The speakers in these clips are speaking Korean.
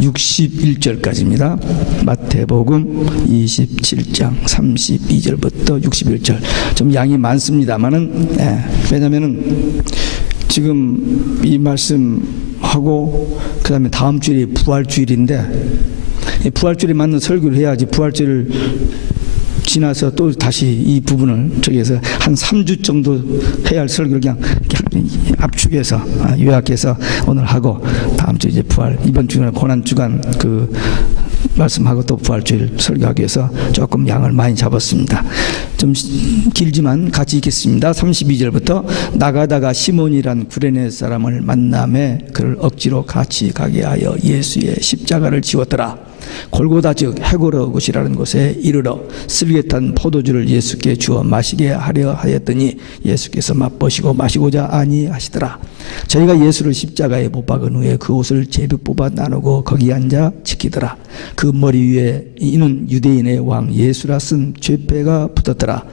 61절까지입니다. 마태복음 27장 32절부터 61절. 좀 양이 많습니다만은, 왜냐면은 지금 이 말씀하고 그 다음에 다음 주일이 부활주일인데, 부활주일에 맞는 설교를 해야지 부활주일을 지나서 또 다시 이 부분을 저기에서 한 3주 정도 해야 할 설교를 그냥 압축해서 요약해서 오늘 하고, 다음 주 이제 부활, 이번 주는 고난주간 그 말씀하고 또 부활주일 설교하기 위해서 조금 양을 많이 잡았습니다. 좀 길지만 같이 읽겠습니다. 32절부터 나가다가 시몬이란 구레네 사람을 만남에 그를 억지로 같이 가게 하여 예수의 십자가를 지웠더라. 골고다 즉 해골의 곳이라는 곳에 이르러 쓸개 탄 포도주를 예수께 주어 마시게 하려 하였더니 예수께서 맛보시고 마시고자 아니하시더라. 저희가 예수를 십자가에 못 박은 후에 그 옷을 제비 뽑아 나누고 거기 앉아 지키더라. 그 머리 위에 이는 유대인의 왕 예수라 쓴 죄패가 붙었더라.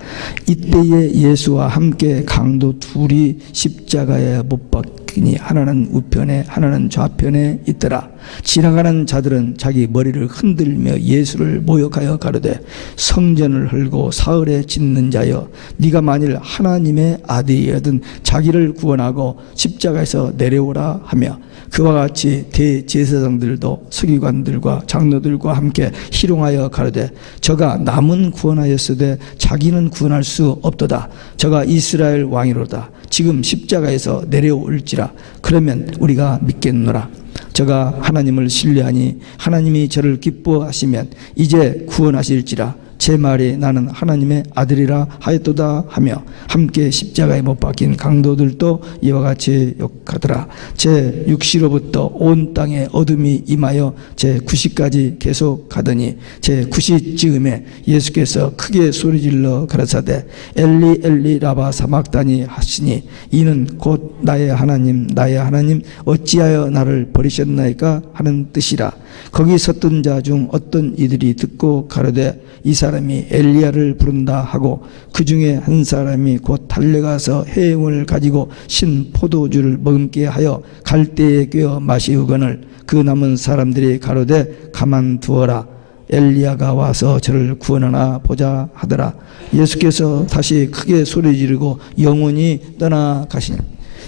이때에 예수와 함께 강도 둘이 십자가에 못 박히니 하나는 우편에 하나는 좌편에 있더라. 지나가는 자들은 자기 머리를 흔들며 예수를 모욕하여 가로되 성전을 헐고 사흘에 짓는 자여, 네가 만일 하나님의 아들이거든 자기를 구원하고 십자가에서 내려오라 하며, 그와 같이 대제사장들도 서기관들과 장로들과 함께 희롱하여 가로되 저가 남은 구원하였으되 자기는 구원할 수 없도다. 저가 이스라엘 왕이로다. 지금 십자가에서 내려올지라. 그러면 우리가 믿겠노라. 저가 하나님을 신뢰하니 하나님이 저를 기뻐하시면 이제 구원하실지라. 제 말이 나는 하나님의 아들이라 하였도다 하며 함께 십자가에 못 박힌 강도들도 이와 같이 욕하더라. 제 6시로부터 온 땅에 어둠이 임하여 제 9시까지 계속 가더니 제 9시 즈음에 예수께서 크게 소리질러 가라사대 엘리 엘리 라바 사막다니 하시니 이는 곧 나의 하나님 나의 하나님 어찌하여 나를 버리셨나이까 하는 뜻이라. 거기 섰던 자 중 어떤 이들이 듣고 가로되 이 사람이 엘리야를 부른다 하고, 그 중에 한 사람이 곧 달려가서 해용을 가지고 신 포도주를 머금게 하여 갈대에 꿰어 마시우거늘 그 남은 사람들이 가로되 가만두어라. 엘리야가 와서 저를 구원하나 보자 하더라. 예수께서 다시 크게 소리 지르고 영원히 떠나가시니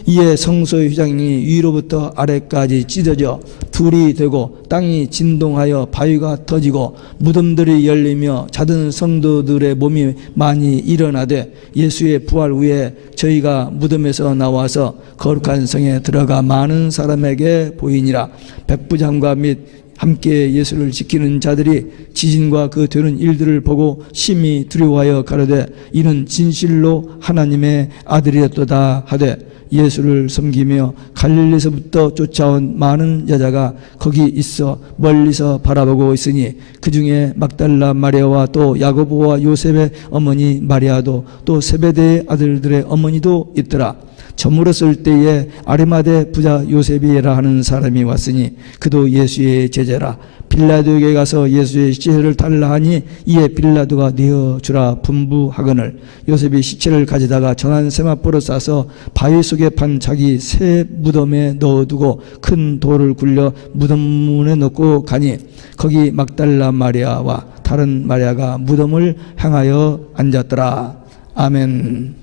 이에 성소의 휘장이 위로부터 아래까지 찢어져 둘이 되고 땅이 진동하여 바위가 터지고 무덤들이 열리며 자던 성도들의 몸이 많이 일어나되 예수의 부활 후에 저희가 무덤에서 나와서 거룩한 성에 들어가 많은 사람에게 보이니라. 백부장과 및 함께 예수를 지키는 자들이 지진과 그 되는 일들을 보고 심히 두려워하여 가로되 이는 진실로 하나님의 아들이었도다 하되, 예수를 섬기며 갈릴리에서부터 쫓아온 많은 여자가 거기 있어 멀리서 바라보고 있으니 그 중에 막달라 마리아와 또 야고보와 요셉의 어머니 마리아도 또 세베대의 아들들의 어머니도 있더라. 저물었을 때에 아리마대 부자 요셉이라 하는 사람이 왔으니 그도 예수의 제자라. 빌라도에게 가서 예수의 시체를 달라 하니 이에 빌라도가 내어주라 분부하거늘 요셉이 시체를 가져다가 정한 세마포로 싸서 바위 속에 판 자기 새 무덤에 넣어두고 큰 돌을 굴려 무덤 문에 넣고 가니 거기 막달라 마리아와 다른 마리아가 무덤을 향하여 앉았더라. 아멘.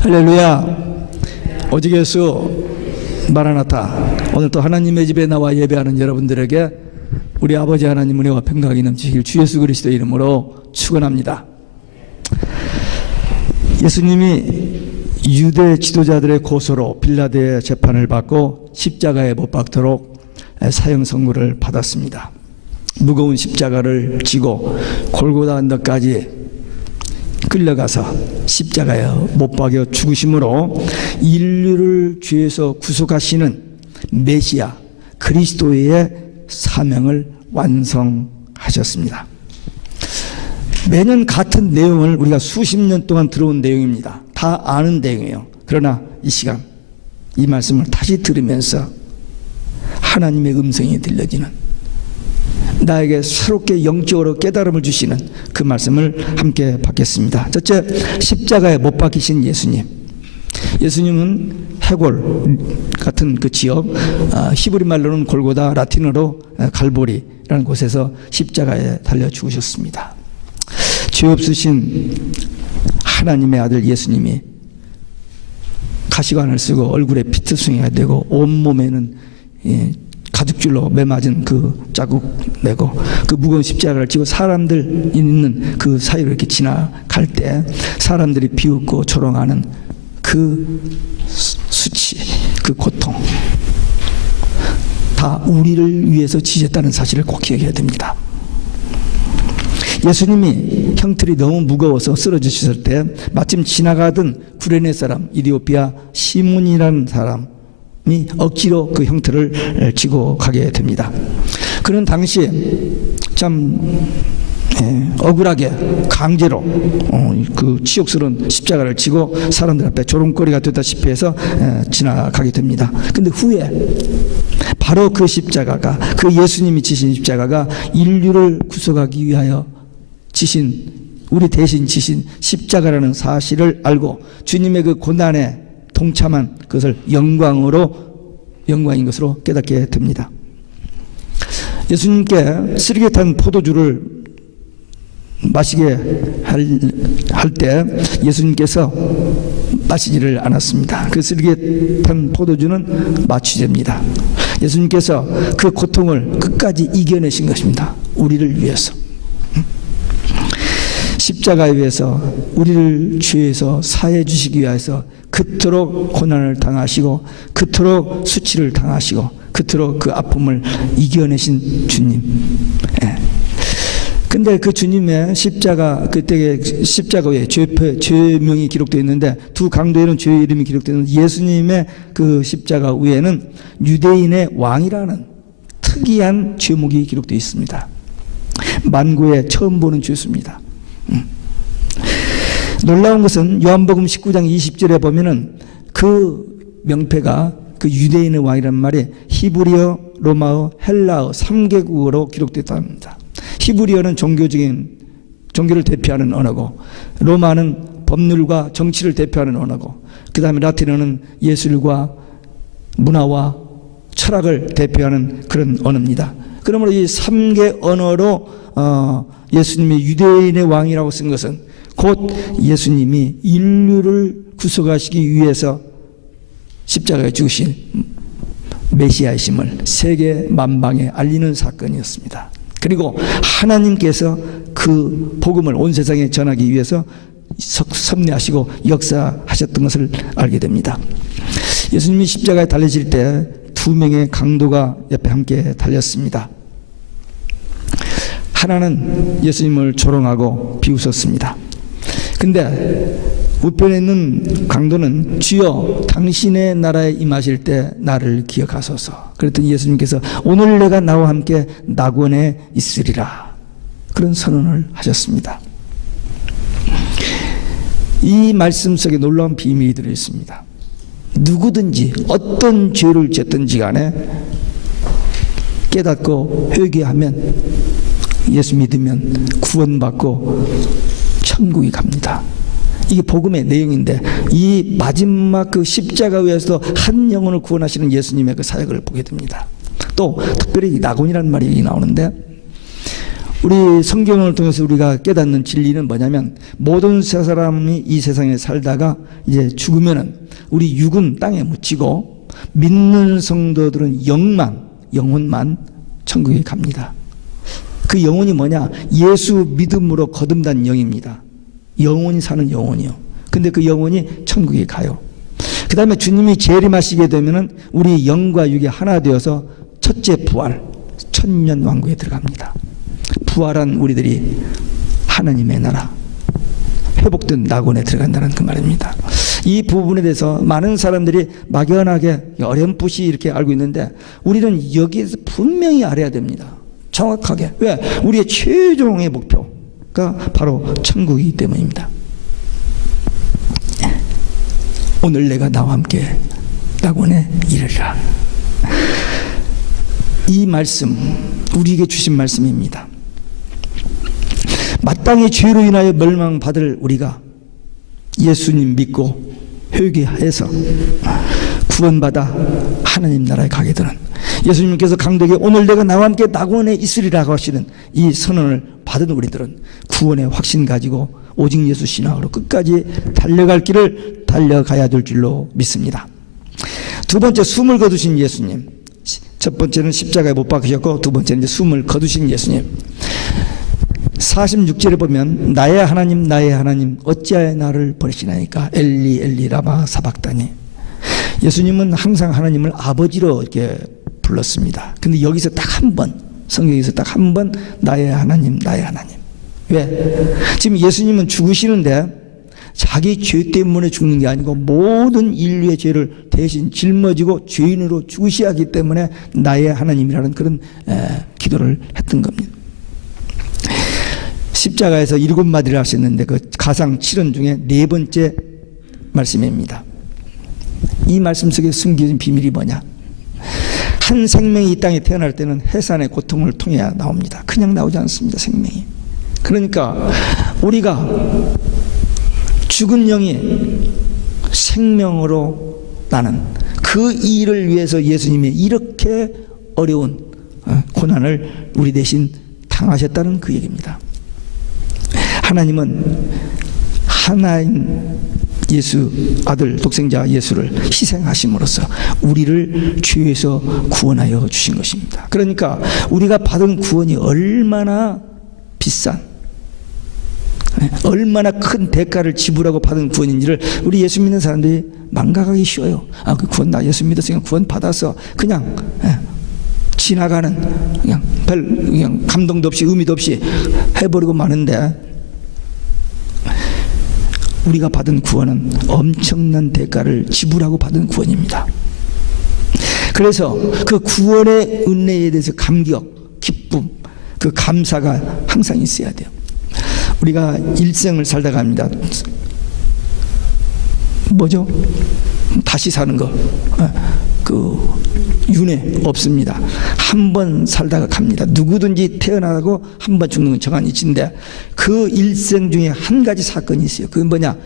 할렐루야. 오직 예수 마라나타. 오늘 또 하나님의 집에 나와 예배하는 여러분들에게 우리 아버지 하나님 은혜와 평강이 넘치길 주 예수 그리스도의 이름으로 축원합니다. 예수님이 유대 지도자들의 고소로 빌라도의 재판을 받고 십자가에 못 박도록 사형 선고를 받았습니다. 무거운 십자가를 지고 골고다 언덕까지 끌려가서 십자가에 못 박여 죽으심으로 인류를 죄에서 구속하시는 메시아 그리스도의 사명을 완성하셨습니다. 매년 같은 내용을 우리가 수십 년 동안 들어온 내용입니다. 다 아는 내용이에요. 그러나 이 시간 이 말씀을 다시 들으면서 하나님의 음성이 들려지는, 나에게 새롭게 영적으로 깨달음을 주시는 그 말씀을 함께 받겠습니다. 첫째, 십자가에 못 박히신 예수님. 예수님은 해골 같은 그 지역, 히브리 말로는 골고다, 라틴어로 갈보리라는 곳에서 십자가에 달려 죽으셨습니다. 죄 없으신 하나님의 아들 예수님이 가시관을 쓰고 얼굴에 피투성이가 되고 온몸에는 가죽줄로 매맞은 그 자국 내고 그 무거운 십자가를 지고 사람들 있는 그 사이로 이렇게 지나갈 때 사람들이 비웃고 조롱하는 그 수치, 그 고통, 다 우리를 위해서 지셨다는 사실을 꼭 기억해야 됩니다. 예수님이 형틀이 너무 무거워서 쓰러지셨을 때 마침 지나가던 구레네 사람 이디오피아 시몬이라는 사람이 억지로 그 형틀을 지고 가게 됩니다. 그는 당시에 참 억울하게 강제로 그 치욕스러운 십자가를 지고 사람들 앞에 조롱거리가 되다시피 해서 지나가게 됩니다. 근데 후에 바로 그 십자가가, 그 예수님이 지신 십자가가 인류를 구속하기 위하여 지신, 우리 대신 지신 십자가라는 사실을 알고 주님의 그 고난에 동참한 그것을 영광인 것으로 깨닫게 됩니다. 예수님께 쓰리개 탄 포도주를 마시게 할 때 예수님께서 마시지를 않았습니다. 그 쓰리개 탄 포도주는 마취제입니다. 예수님께서 그 고통을 끝까지 이겨내신 것입니다. 우리를 위해서. 십자가에 위해서 우리를 죄에서 사해 주시기 위해서 그토록 고난을 당하시고 그토록 수치를 당하시고 그토록 그 아픔을 이겨내신 주님. 근데 그 주님의 십자가, 그때의 십자가 위에 죄명이 기록되어 있는데 두 강도에는 죄의 이름이 기록되어 있는데 예수님의 그 십자가 위에는 유대인의 왕이라는 특이한 죄목이 기록되어 있습니다. 만고에 처음 보는 죄수입니다. 놀라운 것은 요한복음 19장 20절에 보면은 그 명패가 그 유대인의 왕이라는 말이 히브리어, 로마어, 헬라어 3개국어로 기록됐다 합니다. 히브리어는 종교를 대표하는 언어고, 로마는 법률과 정치를 대표하는 언어고, 그 다음에 라틴어는 예술과 문화와 철학을 대표하는 그런 언어입니다. 그러므로 이 3개 언어로 예수님이 유대인의 왕이라고 쓴 것은 곧 예수님이 인류를 구속하시기 위해서 십자가에 죽으신 메시아이심을 세계 만방에 알리는 사건이었습니다. 그리고 하나님께서 그 복음을 온 세상에 전하기 위해서 섭리하시고 역사하셨던 것을 알게 됩니다. 예수님이 십자가에 달리실 때 두 명의 강도가 옆에 함께 달렸습니다. 하나는 예수님을 조롱하고 비웃었습니다. 근데 우편에 있는 강도는 주여 당신의 나라에 임하실 때 나를 기억하소서. 그랬더니 예수님께서 오늘 내가 나와 함께 낙원에 있으리라, 그런 선언을 하셨습니다. 이 말씀 속에 놀라운 비밀이 들어있습니다. 누구든지 어떤 죄를 짓든지 간에 깨닫고 회개하면, 예수 믿으면 구원받고 천국이 갑니다. 이게 복음의 내용인데 이 마지막 그 십자가 위에서 한 영혼을 구원하시는 예수님의 그 사역을 보게 됩니다. 또 특별히 낙원이라는 말이 나오는데, 우리 성경을 통해서 우리가 깨닫는 진리는 뭐냐면, 모든 사람이 이 세상에 살다가 이제 죽으면은 우리 육은 땅에 묻히고 믿는 성도들은 영혼만 천국에 갑니다. 그 영혼이 뭐냐? 예수 믿음으로 거듭난 영입니다. 영혼이 사는 영혼이요. 근데 그 영혼이 천국에 가요. 그 다음에 주님이 재림하시게 되면은 우리 영과 육이 하나 되어서 첫째 부활, 천년 왕국에 들어갑니다. 부활한 우리들이 하나님의 나라, 회복된 낙원에 들어간다는 그 말입니다. 이 부분에 대해서 많은 사람들이 막연하게 어렴풋이 이렇게 알고 있는데, 우리는 여기에서 분명히 알아야 됩니다. 정확하게. 왜? 우리의 최종의 목표가 바로 천국이기 때문입니다. 오늘 내가 나와 함께 낙원에 이르리라. 이 말씀, 우리에게 주신 말씀입니다. 마땅히 죄로 인하여 멸망받을 우리가 예수님 믿고 회개해서 구원받아 하나님 나라에 가게 되는, 예수님께서 강도에게 오늘 내가 나와 함께 낙원에 있으리라고 하시는 이 선언을 받은 우리들은 구원의 확신 가지고 오직 예수 신앙으로 끝까지 달려갈 길을 달려가야 될 줄로 믿습니다. 두 번째, 숨을 거두신 예수님. 첫 번째는 십자가에 못 박히셨고, 두 번째는 이제 숨을 거두신 예수님. 46절에 보면 나의 하나님 어찌하여 나를 버리시나이까 엘리 엘리 라마 사박다니. 예수님은 항상 하나님을 아버지로 이렇게 불렀습니다. 근데 여기서 딱 한 번, 성경에서 딱 한 번 나의 하나님. 왜? 지금 예수님은 죽으시는데 자기 죄 때문에 죽는 게 아니고 모든 인류의 죄를 대신 짊어지고 죄인으로 죽으셔야 하기 때문에 나의 하나님이라는 그런 기도를 했던 겁니다. 십자가에서 7마디를 하셨는데 그 가상 7원 중에 네 번째 말씀입니다. 이 말씀 속에 숨겨진 비밀이 뭐냐? 한 생명이 이 땅에 태어날 때는 해산의 고통을 통해야 나옵니다. 그냥 나오지 않습니다, 생명이. 그러니까 우리가 죽은 영이 생명으로 나는 그 일을 위해서 예수님이 이렇게 어려운 고난을 우리 대신 당하셨다는 그 얘기입니다. 하나님은 하나인 예수 아들 독생자 예수를 희생하심으로써 우리를 죄에서 구원하여 주신 것입니다. 그러니까 우리가 받은 구원이 얼마나 비싼, 얼마나 큰 대가를 지불하고 받은 구원인지를 우리 예수 믿는 사람들이 망각하기 쉬워요. 그 구원, 나 예수 믿었으니까 구원 받아서 그냥 지나가는, 그냥 감동도 없이 의미도 없이 해버리고 마는데, 우리가 받은 구원은 엄청난 대가를 지불하고 받은 구원입니다. 그래서 그 구원의 은혜에 대해서 감격, 기쁨, 그 감사가 항상 있어야 돼요. 우리가 일생을 살다가 합니다. 뭐죠? 다시 사는 거. 그 윤회 없습니다. 한 번 살다가 갑니다. 누구든지 태어나고 한 번 죽는 건 정한 이치인데 그 일생 중에 한 가지 사건이 있어요. 그건 뭐냐?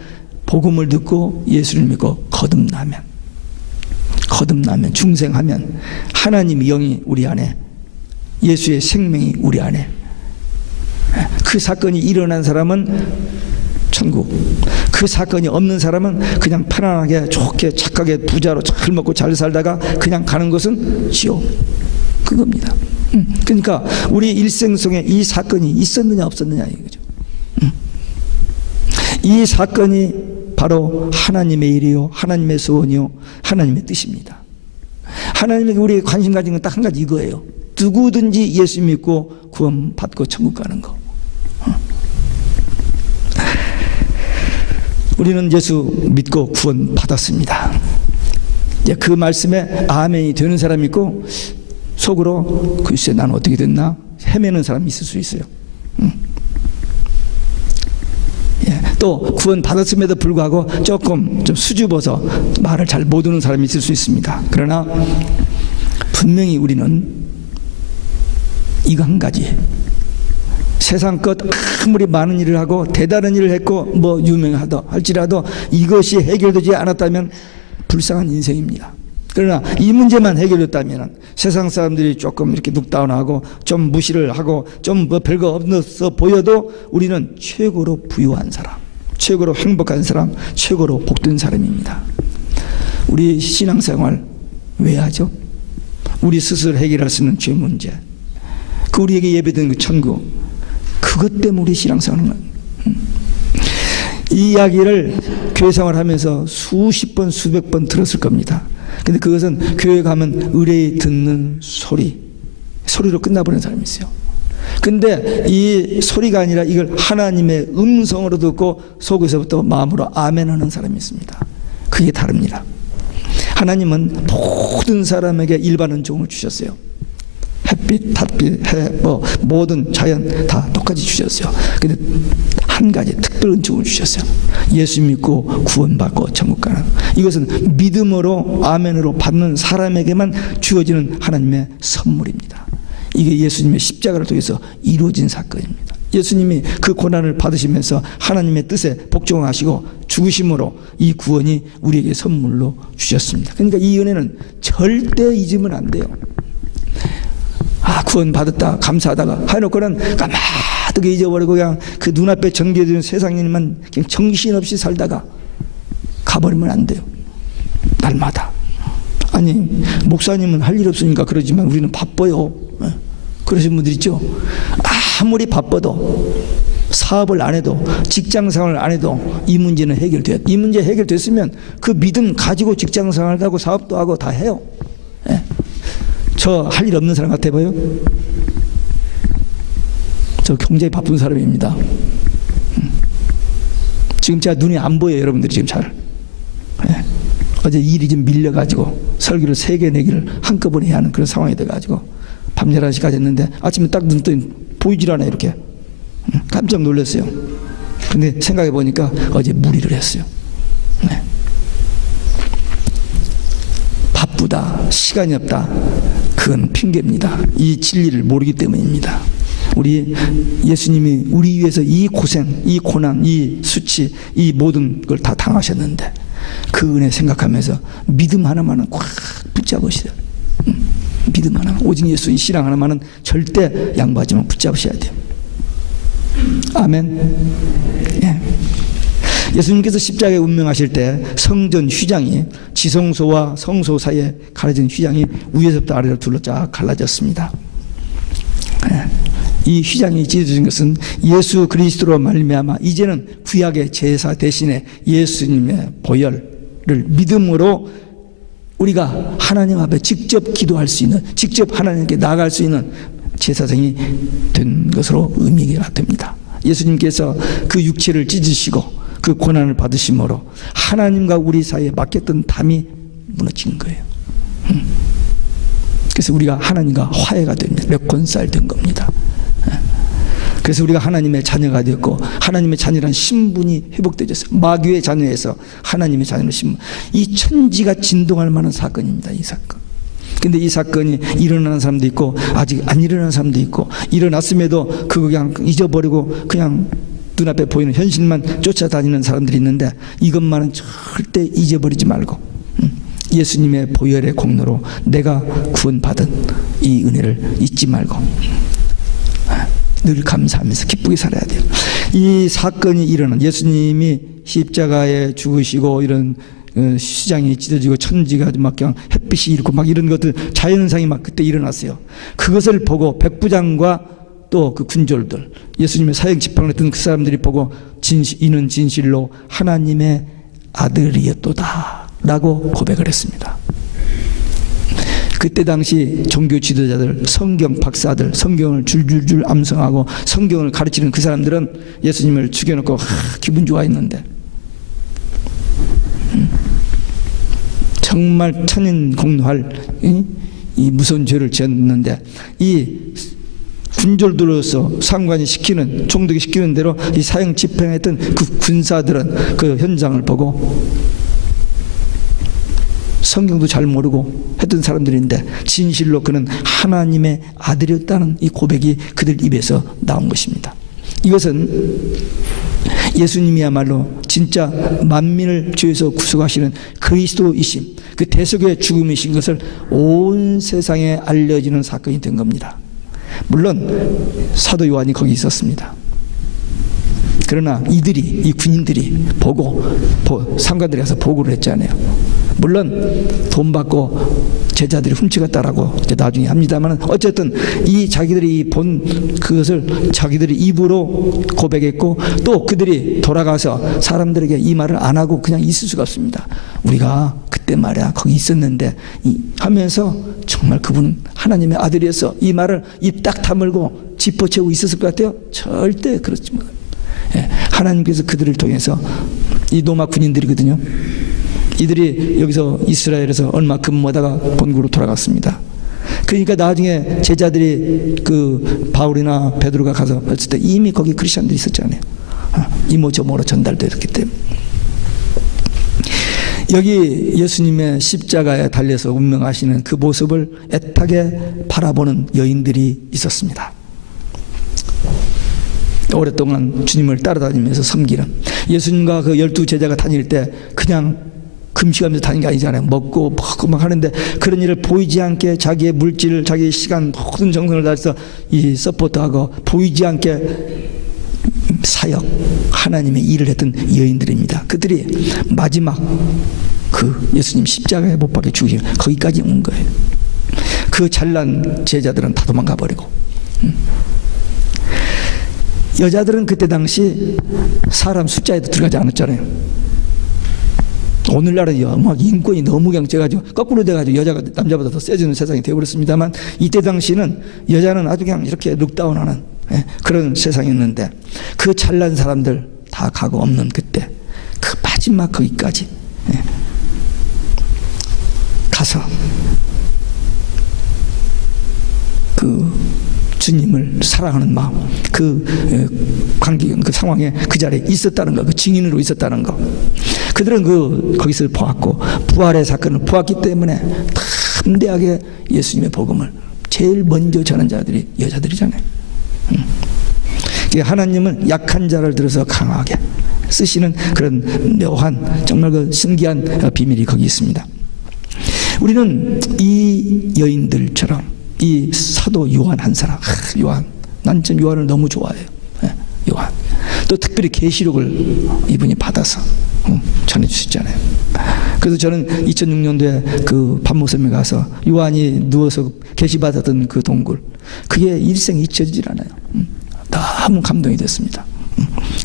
복음을 듣고 예수를 믿고 거듭나면 중생하면 하나님의 영이 우리 안에, 예수의 생명이 우리 안에, 그 사건이 일어난 사람은 천국, 그 사건이 없는 사람은 그냥 편안하게 좋게 착하게 부자로 잘 먹고 잘 살다가 그냥 가는 것은 지옥, 그겁니다. 그러니까 우리 일생 속에 이 사건이 있었느냐 없었느냐 이거죠. 이 사건이 바로 하나님의 일이요, 하나님의 소원이요, 하나님의 뜻입니다. 하나님에게 우리가 관심 가진 건 딱 한 가지 이거예요. 누구든지 예수 믿고 구원 받고 천국 가는 거. 우리는 예수 믿고 구원 받았습니다. 이제 그 말씀에 아멘이 되는 사람이 있고 속으로 글쎄 난 어떻게 됐나 헤매는 사람이 있을 수 있어요. 또 구원 받았음에도 불구하고 조금 좀 수줍어서 말을 잘 못 듣는 사람이 있을 수 있습니다. 그러나 분명히 우리는 이거 한 가지, 세상 것 아무리 많은 일을 하고 대단한 일을 했고 뭐 유명하다 할지라도 이것이 해결되지 않았다면 불쌍한 인생입니다. 그러나 이 문제만 해결됐다면 세상 사람들이 조금 이렇게 룩다운하고 좀 무시를 하고 좀 뭐 별거 없어 보여도 우리는 최고로 부유한 사람, 최고로 행복한 사람, 최고로 복된 사람입니다. 우리 신앙생활 왜 하죠? 우리 스스로 해결할 수 있는 죄 문제, 그 우리에게 예배된 그 천국, 그것 때문에 우리 신앙생활은, 이 이야기를 교회 생활하면서 수십 번 수백 번 들었을 겁니다. 근데 그것은 교회 가면 의뢰에 듣는 소리로 끝나버리는 사람이 있어요. 근데 이 소리가 아니라 이걸 하나님의 음성으로 듣고 속에서부터 마음으로 아멘하는 사람이 있습니다. 그게 다릅니다. 하나님은 모든 사람에게 일반 은총을 주셨어요. 햇빛, 닷빛, 해, 뭐 모든 자연 다 똑같이 주셨어요. 근데 한 가지 특별 은총을 주셨어요. 예수 믿고 구원받고 천국 가는, 이것은 믿음으로 아멘으로 받는 사람에게만 주어지는 하나님의 선물입니다. 이게 예수님의 십자가를 통해서 이루어진 사건입니다. 예수님이 그 고난을 받으시면서 하나님의 뜻에 복종하시고 죽으심으로 이 구원이 우리에게 선물로 주셨습니다. 그러니까 이 은혜는 절대 잊으면 안 돼요. 구원 받았다 감사하다가 해놓고는 까마득히 잊어버리고 그냥 그 눈앞에 전개되는 세상에만 그냥 정신없이 살다가 가버리면 안 돼요. 날마다. 아니 목사님은 할 일 없으니까 그러지만 우리는 바빠요. 그러신 분들 있죠. 아무리 바빠도 사업을 안 해도 직장생활을 안 해도 이 문제는 해결돼요. 이 문제 해결됐으면 그 믿음 가지고 직장생활도 하고 사업도 하고 다 해요. 저 할 일 없는 사람 같아 보여요? 저 굉장히 바쁜 사람입니다. 지금 제가 눈이 안 보여요. 여러분들이 지금 잘. 어제 일이 좀 밀려가지고 설교를 3개, 4개를 한꺼번에 해야 하는 그런 상황이 돼가지고 밤 11시까지 했는데 아침에 딱 눈 뜨니 보이질 않아요. 이렇게. 깜짝 놀랐어요. 근데 생각해 보니까 어제 무리를 했어요. 바쁘다, 시간이 없다, 그건 핑계입니다. 이 진리를 모르기 때문입니다. 우리 예수님이 우리 위해서 이 고생, 이 고난, 이 수치, 이 모든 걸 다 당하셨는데 그 은혜 생각하면서 믿음 하나만은 꽉 붙잡으시세요. 믿음 하나만, 오직 예수 이 신앙 하나만은 절대 양보하지만 붙잡으셔야 돼요. 아멘. 예수님께서 십자가에 운명하실 때 성전 휘장이 지성소와 성소 사이에 가려진 휘장이 위에서부터 아래로 둘러 쫙 갈라졌습니다. 이 휘장이 찢어진 것은 예수 그리스도로 말미암아 이제는 구약의 제사 대신에 예수님의 보혈을 믿음으로 우리가 하나님 앞에 직접 기도할 수 있는, 직접 하나님께 나아갈 수 있는 제사장이 된 것으로 의미가 됩니다. 예수님께서 그 육체를 찢으시고 그 고난을 받으심으로 하나님과 우리 사이에 막혔던 담이 무너진 거예요. 그래서 우리가 하나님과 화해가 됩니다. 레콘사일 된 겁니다. 그래서 우리가 하나님의 자녀가 되었고 하나님의 자녀란 신분이 회복되었어요. 마귀의 자녀에서 하나님의 자녀로 신분. 이 천지가 진동할 만한 사건입니다. 이 사건. 근데 이 사건이 일어나는 사람도 있고 아직 안 일어나는 사람도 있고 일어났음에도 그거 그냥 잊어버리고 그냥 눈앞에 보이는 현실만 쫓아다니는 사람들이 있는데 이것만은 절대 잊어버리지 말고 예수님의 보혈의 공로로 내가 구원받은 이 은혜를 잊지 말고 늘 감사하면서 기쁘게 살아야 돼요. 이 사건이 일어난 예수님이 십자가에 죽으시고 이런 시장이 찢어지고 천지가 막 그냥 햇빛이 잃고 막 이런 것들 자연현상이 막 그때 일어났어요. 그것을 보고 백부장과 또 그 군졸들 예수님의 사형 집행을 했던 그 사람들이 보고 이는 진실로 하나님의 아들이었도다 라고 고백을 했습니다. 그때 당시 종교 지도자들, 성경 박사들, 성경을 줄줄줄 암송하고 성경을 가르치는 그 사람들은 예수님을 죽여놓고 기분 좋아했는데 정말 천인공노할 이 무서운 죄를 지었는데 이 군졸들로서 상관이 시키는, 총독이 시키는 대로 이 사형 집행했던 그 군사들은 그 현장을 보고 성경도 잘 모르고 했던 사람들인데 진실로 그는 하나님의 아들이었다는 이 고백이 그들 입에서 나온 것입니다. 이것은 예수님이야말로 진짜 만민을 죄에서 구속하시는 그리스도이심, 그 대속의 죽음이신 것을 온 세상에 알려지는 사건이 된 겁니다. 물론 사도 요한이 거기 있었습니다. 그러나 이 군인들이 보고 상관들이 가서 보고를 했잖아요. 물론 돈 받고 제자들이 훔쳐갔다라고 나중에 합니다만 어쨌든 이 자기들이 본 그것을 자기들이 입으로 고백했고 또 그들이 돌아가서 사람들에게 이 말을 안 하고 그냥 있을 수가 없습니다. 우리가 그때 말이야 거기 있었는데 하면서 정말 그분은 하나님의 아들이어서 이 말을 입 딱 다물고 짚어채우고 있었을 것 같아요? 절대 그렇지 못합니다. 하나님께서 그들을 통해서 이 로마 군인들이거든요. 이들이 여기서 이스라엘에서 얼마 근무하다가 본국으로 돌아갔습니다. 그러니까 나중에 제자들이 그 바울이나 베드로가 가서 봤을 때 이미 거기 크리스천들이 있었잖아요. 이모저모로 전달됐기 때문에. 여기 예수님의 십자가에 달려서 운명하시는 그 모습을 애타게 바라보는 여인들이 있었습니다. 오랫동안 주님을 따라다니면서 섬기는, 예수님과 그 12제자가 다닐 때 그냥 금식하면서 다니는 게 아니잖아요. 먹고 막 하는데 그런 일을 보이지 않게 자기의 물질, 자기의 시간, 모든 정성을 다해서 이 서포트하고 보이지 않게 사역, 하나님의 일을 했던 여인들입니다. 그들이 마지막 그 예수님 십자가에 못 박혀 죽으시면 거기까지 온 거예요. 그 잘난 제자들은 다 도망가 버리고, 여자들은 그때 당시 사람 숫자에도 들어가지 않았잖아요. 오늘날은 막 인권이 너무 강해가지고 거꾸로 돼가지고 여자가 남자보다 더 세지는 세상이 되어버렸습니다만, 이때 당시는 여자는 아주 그냥 이렇게 룩다운하는 그런 세상이었는데, 그 잘난 사람들 다 가고 없는 그때 그 마지막 거기까지 가서 그 주님을 사랑하는 마음, 그 관계, 그 상황에 그 자리에 있었다는 거, 그 증인으로 있었다는 거. 그들은 거기서 보았고, 부활의 사건을 보았기 때문에 담대하게 예수님의 복음을 제일 먼저 전한 자들이 여자들이잖아요. 하나님은 약한 자를 들어서 강하게 쓰시는 그런 묘한, 정말 그 신기한 비밀이 거기 있습니다. 우리는 이 여인들처럼 이 사도 요한 한 사람, 요한, 난 참 요한을 너무 좋아해요. 요한. 또 특별히 계시록을 이분이 받아서 전해주셨잖아요. 그래서 저는 2006년도에 그 반모섬에 가서 요한이 누워서 계시받았던 그 동굴, 그게 일생 잊혀지질 않아요. 너무 감동이 됐습니다.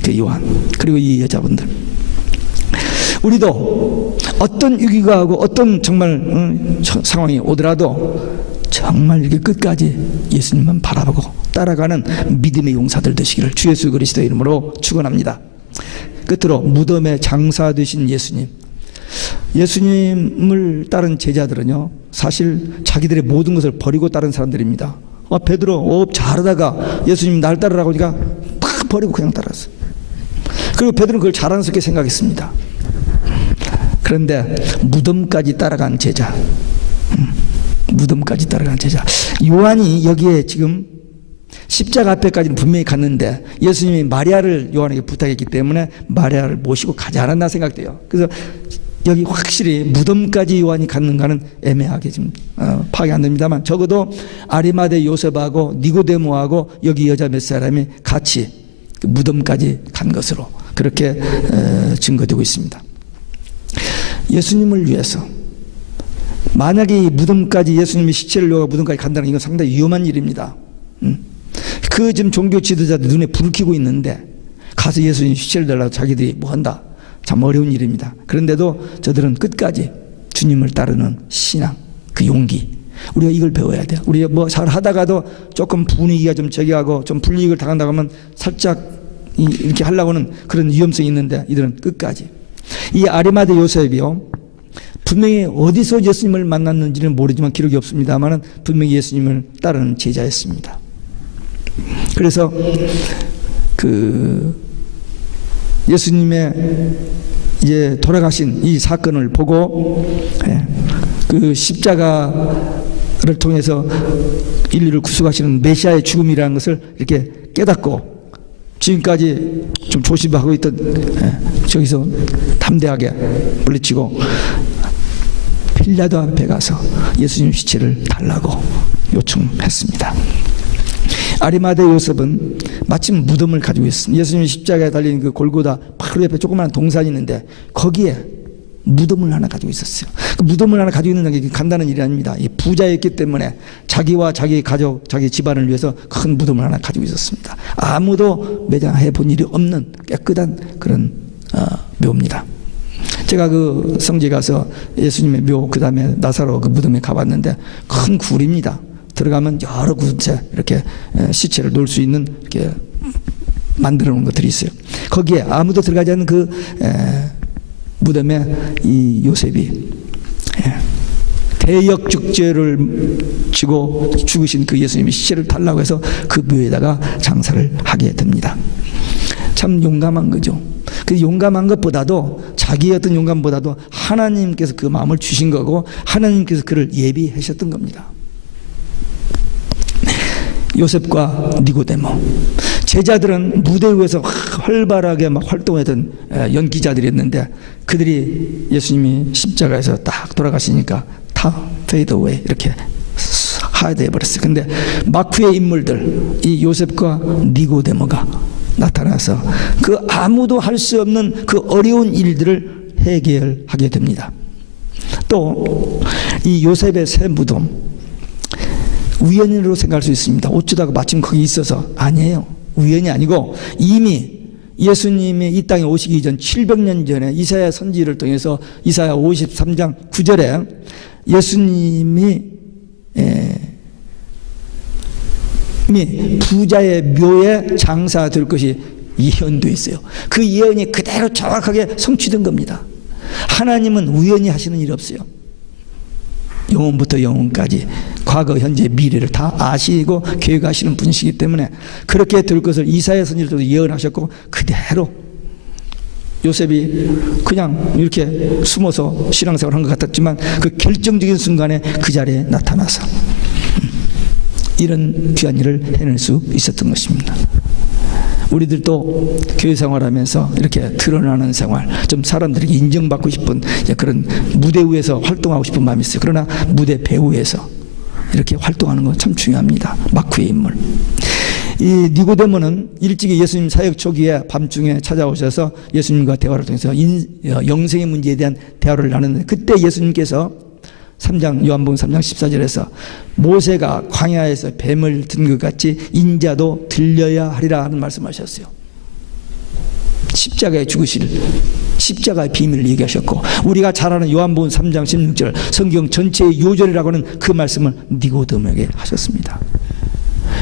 그 요한, 그리고 이 여자분들. 우리도 어떤 위기가 하고 어떤 정말 상황이 오더라도 정말 이렇게 끝까지 예수님만 바라보고 따라가는 믿음의 용사들 되시기를 주 예수 그리스도의 이름으로 축원합니다. 끝으로 무덤에 장사 되신 예수님. 예수님을 따른 제자들은요, 사실 자기들의 모든 것을 버리고 따른 사람들입니다. 베드로 어업 잘하다가 예수님 날 따르라고 하니까 팍 버리고 그냥 따랐어요. 그리고 베드로는 그걸 자랑스럽게 생각했습니다. 그런데 무덤까지 따라간 제자, 무덤까지 따라간 제자, 요한이 여기에 지금 십자가 앞에까지는 분명히 갔는데 예수님이 마리아를 요한에게 부탁했기 때문에 마리아를 모시고 가지 않았나 생각돼요. 그래서 여기 확실히 무덤까지 요한이 갔는가는 애매하게 지금 파악이 안 됩니다만, 적어도 아리마대 요셉하고 니고데모하고 여기 여자 몇 사람이 같이 그 무덤까지 간 것으로 그렇게 증거되고 있습니다. 예수님을 위해서 만약에 이 무덤까지, 예수님의 시체를 놓아 무덤까지 간다는 이건 상당히 위험한 일입니다. 그 지금 종교 지도자들 눈에 불을 켜고 있는데 가서 예수님 시체를 달라고 자기들이 뭐 한다. 참 어려운 일입니다. 그런데도 저들은 끝까지 주님을 따르는 신앙, 그 용기, 우리가 이걸 배워야 돼요. 우리가 뭐 잘 하다가도 조금 분위기가 좀 저기하고 좀 불이익을 당한다고 하면 살짝 이렇게 하려고는 그런 위험성이 있는데, 이들은 끝까지. 이 아리마대 요셉이요, 분명히 어디서 예수님을 만났는지는 모르지만 기록이 없습니다만 분명히 예수님을 따르는 제자였습니다. 그래서 그 예수님의 이제 돌아가신 이 사건을 보고 그 십자가를 통해서 인류를 구속하시는 메시아의 죽음이라는 것을 이렇게 깨닫고 지금까지 좀 조심하고 있던 저기서 담대하게 물리치고 빌라도 앞에 가서 예수님 시체를 달라고 요청했습니다. 아리마대 요셉은 마침 무덤을 가지고 있습니다. 예수님 십자가에 달린 그 골고다 바로 옆에 조그마한 동산이 있는데 거기에 무덤을 하나 가지고 있었어요. 그 무덤을 하나 가지고 있는 게 간단한 일이 아닙니다. 이 부자였기 때문에 자기와 자기 가족, 자기 집안을 위해서 큰 무덤을 하나 가지고 있었습니다. 아무도 매장해 본 일이 없는 깨끗한 그런 묘입니다. 제가 그 성지에 가서 예수님의 묘, 그 다음에 나사로 그 무덤에 가봤는데 큰 굴입니다. 들어가면 여러 곳에 이렇게 시체를 놓을 수 있는 이렇게 만들어 놓은 것들이 있어요. 거기에 아무도 들어가지 않는 그 무덤에 이 요셉이 대역 축제를 지고 죽으신 그 예수님의 시체를 달라고 해서 그 묘에다가 장사를 하게 됩니다. 참 용감한 거죠. 그 용감한 것보다도, 자기의 어떤 용감보다도 하나님께서 그 마음을 주신 거고 하나님께서 그를 예비하셨던 겁니다. 요셉과 니고데모, 제자들은 무대 위에서 활발하게 막 활동하던 연기자들이었는데 그들이 예수님이 십자가에서 딱 돌아가시니까 다 fade away 이렇게 하야돼 버렸어요. 근데 마크의 인물들, 이 요셉과 니고데모가 나타나서 그 아무도 할 수 없는 그 어려운 일들을 해결하게 됩니다. 또 이 요셉의 새 무덤, 우연으로 생각할 수 있습니다. 어쩌다가 마침 거기 있어서. 아니에요. 우연이 아니고 이미 예수님이 이 땅에 오시기 전 700년 전에 이사야 선지를 통해서 이사야 53장 9절에 예수님이 부자의 묘에 장사될 것이 예언되어 있어요. 그 예언이 그대로 정확하게 성취된 겁니다. 하나님은 우연히 하시는 일이 없어요. 영원부터 영원까지 과거, 현재, 미래를 다 아시고 계획하시는 분이시기 때문에 그렇게 될 것을 이사야 선지자도 예언하셨고 그대로 요셉이 그냥 이렇게 숨어서 신앙생활을 한 것 같았지만 그 결정적인 순간에 그 자리에 나타나서 이런 귀한 일을 해낼 수 있었던 것입니다. 우리들도 교회 생활하면서 이렇게 드러나는 생활, 좀 사람들에게 인정받고 싶은 그런 무대 위에서 활동하고 싶은 마음이 있어요. 그러나 무대 배후에서 이렇게 활동하는 건 참 중요합니다. 마크의 인물. 이 니고데모는 일찍이 예수님 사역 초기에 밤중에 찾아오셔서 예수님과 대화를 통해서 영생의 문제에 대한 대화를 나누는데 그때 예수님께서 요한복음 3장 14절에서 모세가 광야에서 뱀을 든 것 같이 인자도 들려야 하리라 하는 말씀하셨어요. 십자가에 죽으실 십자가의 비밀을 얘기하셨고 우리가 잘 아는 요한복음 3장 16절 성경 전체의 요절이라고 하는 그 말씀을 니고데모에게 하셨습니다.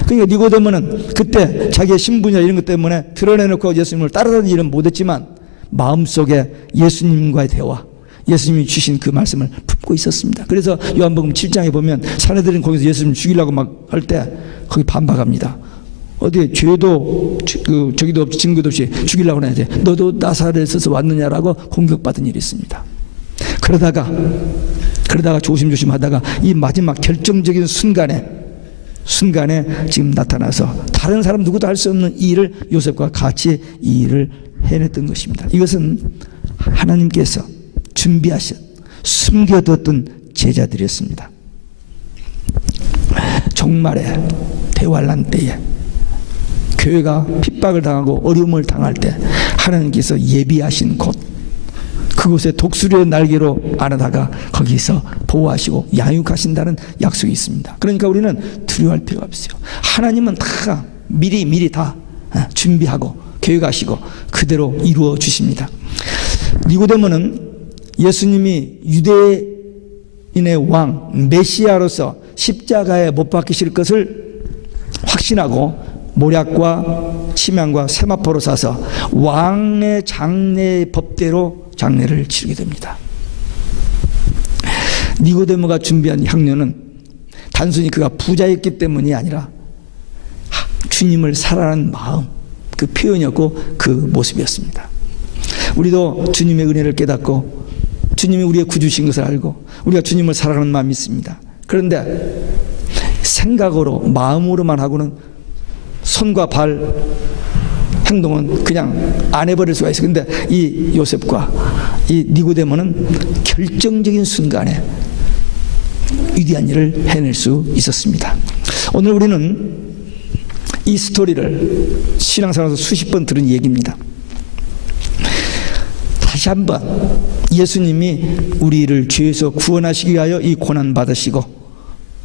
그러니까 니고데모는 그때 자기의 신분이나 이런 것 때문에 드러내놓고 예수님을 따라다니는 일은 못했지만 마음속에 예수님과의 대화, 예수님이 주신 그 말씀을 품고 있었습니다. 그래서 요한복음 7장에 보면 사내들은 거기서 예수님을 죽이려고 막 할 때 거기 반박합니다. 어디 죄도 저기도 없이 증거도 없이 죽이려고 하는데 너도 나사렛에서 왔느냐라고 공격받은 일이 있습니다. 그러다가 조심조심 하다가 이 마지막 결정적인 순간에 지금 나타나서 다른 사람 누구도 할 수 없는 이 일을 요셉과 같이 이 일을 해냈던 것입니다. 이것은 하나님께서 준비하신 숨겨뒀던 제자들이었습니다. 종말에 대환란 때에 교회가 핍박을 당하고 어려움을 당할 때 하나님께서 예비하신 곳, 그곳에 독수리의 날개로 안아다가 거기서 보호하시고 양육하신다는 약속이 있습니다. 그러니까 우리는 두려워할 필요가 없어요. 하나님은 다 미리 다 준비하고 계획하시고 그대로 이루어 주십니다. 니고데모는 예수님이 유대인의 왕 메시아로서 십자가에 못 박히실 것을 확신하고 모략과 침향과 세마포로 사서 왕의 장례 법대로 장례를 치르게 됩니다. 니고데모가 준비한 향료는 단순히 그가 부자였기 때문이 아니라 주님을 사랑하는 마음, 그 표현이었고 그 모습이었습니다. 우리도 주님의 은혜를 깨닫고 주님이 우리의 구주신 것을 알고 우리가 주님을 사랑하는 마음이 있습니다. 그런데 생각으로 마음으로만 하고는 손과 발 행동은 그냥 안 해버릴 수가 있어요. 근데 이 요셉과 이 니고데모는 결정적인 순간에 위대한 일을 해낼 수 있었습니다. 오늘 우리는 이 스토리를 신앙생활에서 수십 번 들은 얘기입니다. 다시 한번 예수님이 우리를 죄에서 구원하시기 위하여 이 고난 받으시고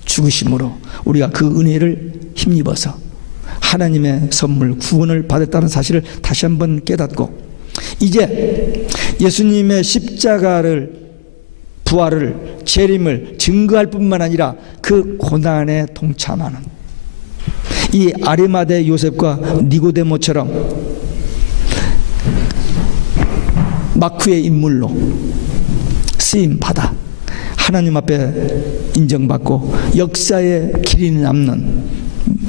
죽으심으로 우리가 그 은혜를 힘입어서 하나님의 선물 구원을 받았다는 사실을 다시 한번 깨닫고 이제 예수님의 십자가를 부활을 재림을 증거할 뿐만 아니라 그 고난에 동참하는 이 아리마대 요셉과 니고데모처럼 마크의 인물로 쓰임받아 하나님 앞에 인정받고 역사의 길이 남는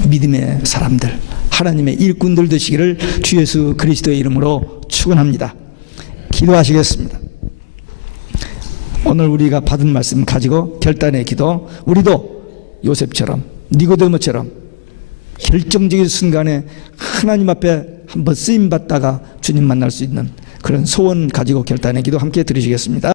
믿음의 사람들, 하나님의 일꾼들 되시기를 주 예수 그리스도의 이름으로 축원합니다. 기도하시겠습니다. 오늘 우리가 받은 말씀 가지고 결단의 기도, 우리도 요셉처럼 니고데모처럼 결정적인 순간에 하나님 앞에 한번 쓰임 받다가 주님 만날 수 있는 그런 소원 가지고 결단의 기도 함께 드리시겠습니다.